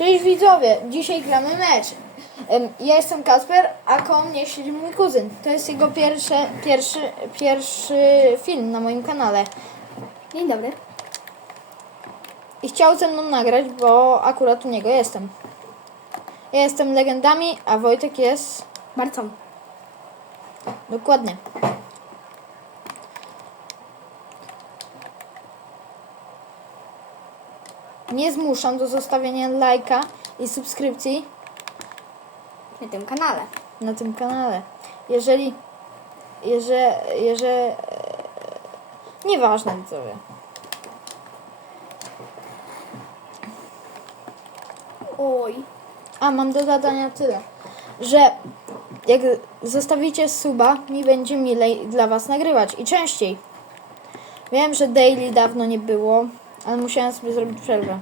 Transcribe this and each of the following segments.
Cześć widzowie, dzisiaj gramy mecz. Ja jestem Kasper, a koło mnie siedzi mój kuzyn. To jest jego pierwszy, pierwszy, pierwszy film na moim kanale. Dzień dobry. I chciał ze mną nagrać, bo akurat u niego jestem. Ja jestem legendami, a Wojtek jest... Marcą. Dokładnie. Nie zmuszam do zostawienia lajka i subskrypcji Na tym kanale. na tym kanale. Jeżeli, jeżeli, jeżeli, nieważne widzowie. Oj. A, mam do zadania tyle, że jak zostawicie suba, mi będzie milej dla Was nagrywać i częściej. Wiem, że daily dawno nie było, ale musiałem sobie zrobić przerwę.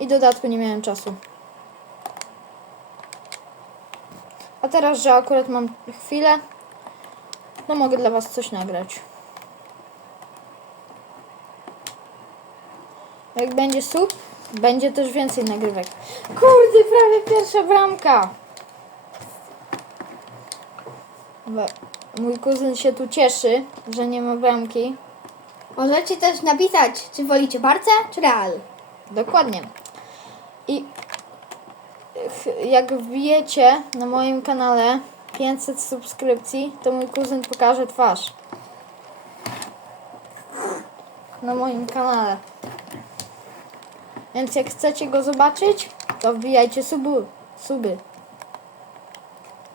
I dodatku nie miałem czasu. A teraz, że akurat mam chwilę, to mogę dla Was coś nagrać. Jak będzie sub, będzie też więcej nagrywek. Kurde, prawie pierwsza bramka. Mój kuzyn się tu cieszy, że nie ma bramki. Możecie też napisać, czy wolicie Barce, czy Real. Dokładnie. I jak wbijecie na moim kanale 500 subskrypcji, to mój kuzyn pokaże twarz. Na moim kanale. Więc jak chcecie go zobaczyć, to wbijajcie suby. suby.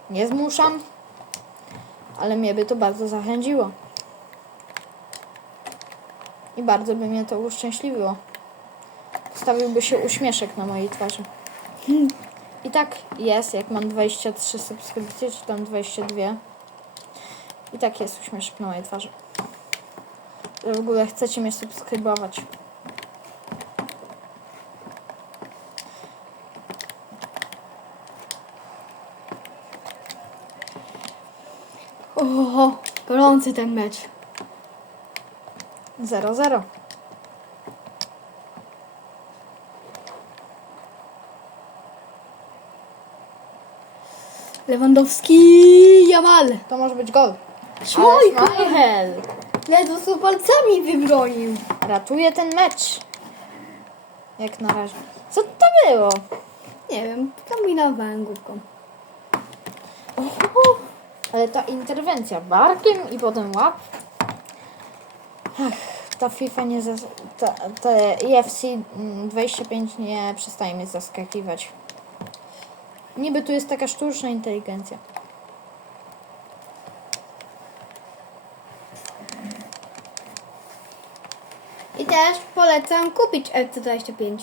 Nie zmuszam, ale mnie by to bardzo zachęciło. I bardzo by mnie to uszczęśliwiło. Postawiłby się uśmieszek na mojej twarzy. I tak jest, jak mam 23 subskrypcje, czy tam 22. I tak jest uśmieszek na mojej twarzy. Że w ogóle chcecie mnie subskrybować. Oho, gorący ten mecz. 0-0. Lewandowski, Jamal. To może być gol. Szmojka. Ale Schmeichel Ledwo z palcami wybronił. ratuje ten mecz. Jak na razie. Co to było? Nie wiem, kombinowałem głupką. Ale ta interwencja barkiem i potem łap. Ach, ta FIFA nie zas... ta, ta EFC 25 nie przestaje mnie zaskakiwać. Niby tu jest taka sztuczna inteligencja. I też polecam kupić FC25.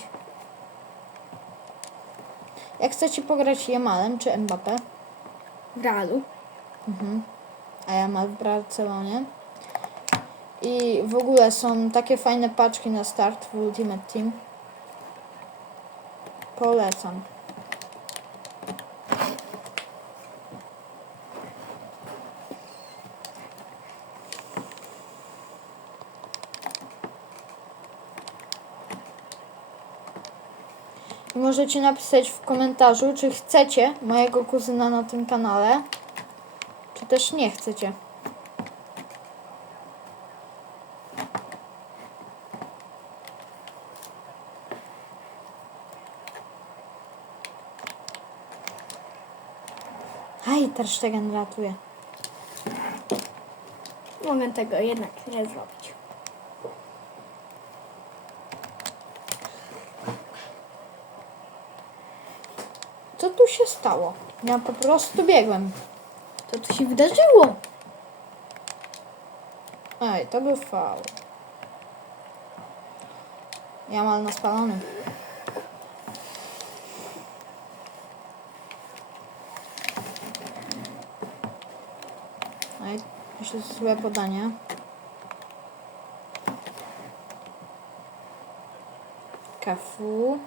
Jak chcecie pograć Jamalem czy Mbappé, W Realu. a Jamal w Barcelonie. I w ogóle są takie fajne paczki na start w Ultimate Team. Polecam. Możecie napisać w komentarzu, czy chcecie mojego kuzyna na tym kanale, czy też nie chcecie. Aj, Ter Stegen ratuje. Mogę tego jednak nie zrobić. Co tu się stało? Ja po prostu biegłem. Co tu się wydarzyło? Ej, to był faul. Jamal na spalonym. Ej, jest złe podanie. Kafu.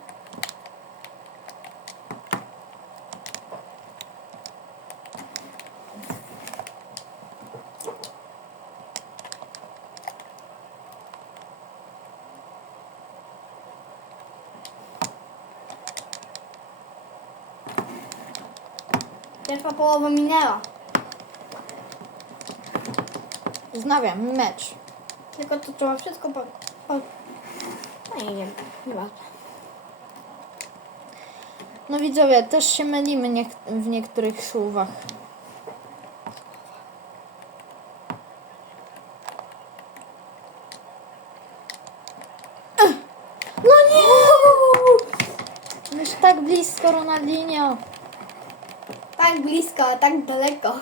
Pierwsza połowa minęła. Wznawiam mecz. Tylko to trzeba wszystko po... po... No nie wiem, nieważne. No widzowie, też się mylimy niek- w niektórych słowach. No nie! Już tak blisko Ronaldinho. Tak blisko, a tak daleko.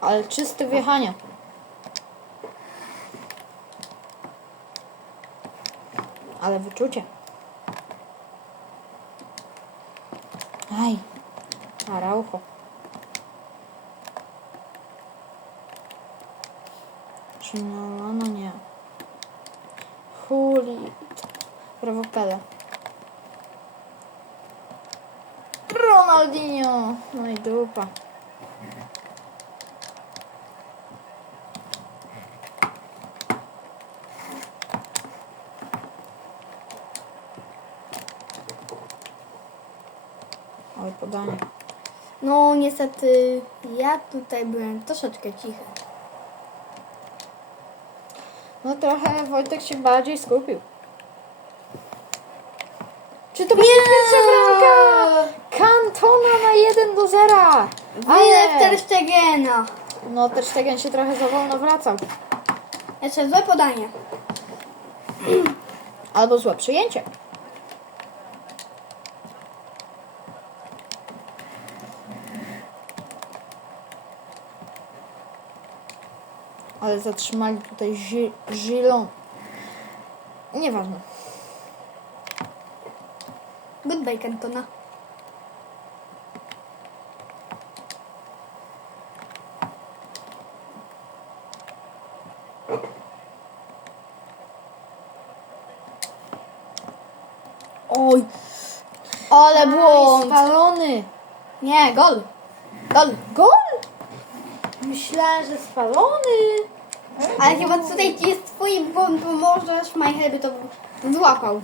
Ale czyste wjechanie. Ale wyczucie. Aj. Araujo. Czy no, no nie. Huli. Pele. Ronaldinho. No i dupa. Oj, podanie. No niestety ja tutaj byłem troszeczkę cichy. No trochę Wojtek się bardziej skupił. Czy to będzie pierwsza bramka? Kantona na 1 do 0. Ale Ter Stegena. No też Stegen się trochę za wolno wracał. Jeszcze złe podanie. Albo złe przyjęcie. Ale zatrzymali tutaj Gilon. Nieważne. Goodbye Cantona. Oj, ale błąd. Spalony. Nie, gol. Gol. Gol? Myślałem, że spalony. Ale chyba tutaj jest twój błąd, bo może Schmeichel by to złapał.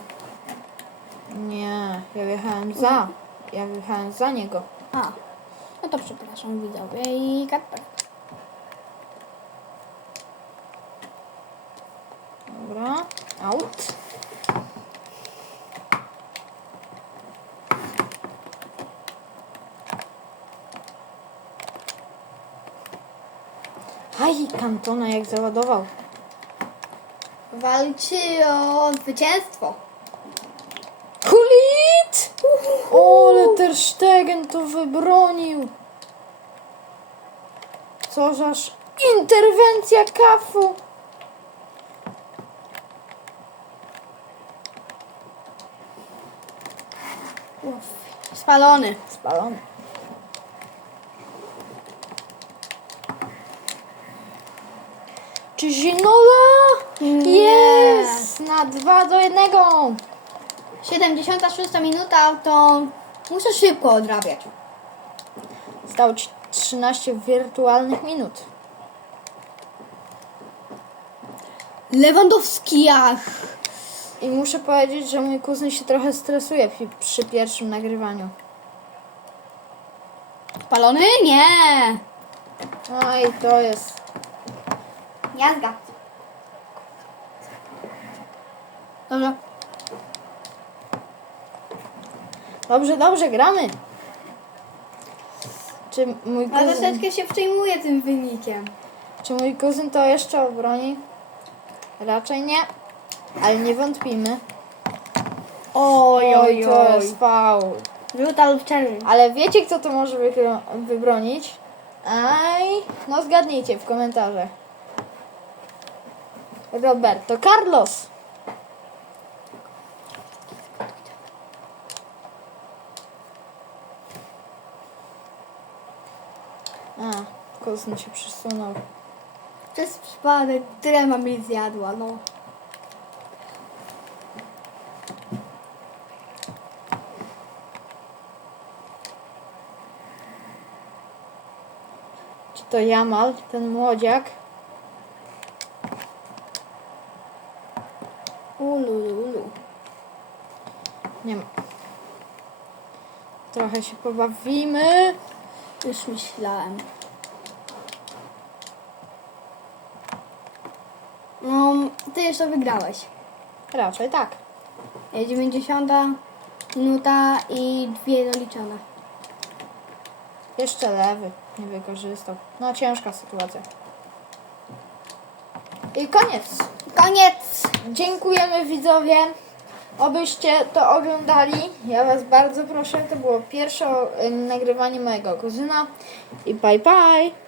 Nie, ja wjechałem za. Ja wjechałem za niego. A, no to przepraszam widzowie i Kasper. Dobra, out. Kantona jak załadował. Walczy o zwycięstwo. Kulit! Ole Ter Stegen to wybronił. Co żaż interwencja kafu. Spalony. Spalony. Zinola? Jest! Na 2 do 1. 76 minuta to muszę szybko odrabiać. Stało ci 13 wirtualnych minut. Lewandowski ach. I muszę powiedzieć, że mój kuzyn się trochę stresuje przy, przy pierwszym nagrywaniu. Spalony? Nie. No i to jest. Jazda. Dobra. Dobrze, dobrze, gramy. Czy mój Ale kuzyn, troszeczkę się przejmuję tym wynikiem. czy mój kuzyn to jeszcze obroni? Raczej nie. Ale nie wątpimy. Oj, oj, to oj. jest faul. Żółta lub. Ale wiecie, kto to może wybronić? Aj, no zgadnijcie w komentarzach. Roberto Carlos. A, kuzyn się przysunął. Przez przypadek trema mnie zjadła, no. to Jamal, ten młodziak. Ulu, ulu. Nie ma. Trochę się pobawimy. Już myślałem. No, ty jeszcze wygrałeś. Raczej tak. E, 90 minuta i dwie doliczone. Jeszcze lewy nie wykorzystał. No ciężka sytuacja. I koniec. Koniec! Dziękujemy widzowie. Obyście to oglądali. Ja Was bardzo proszę. To było pierwsze em, nagrywanie mojego kuzyna. I bye bye.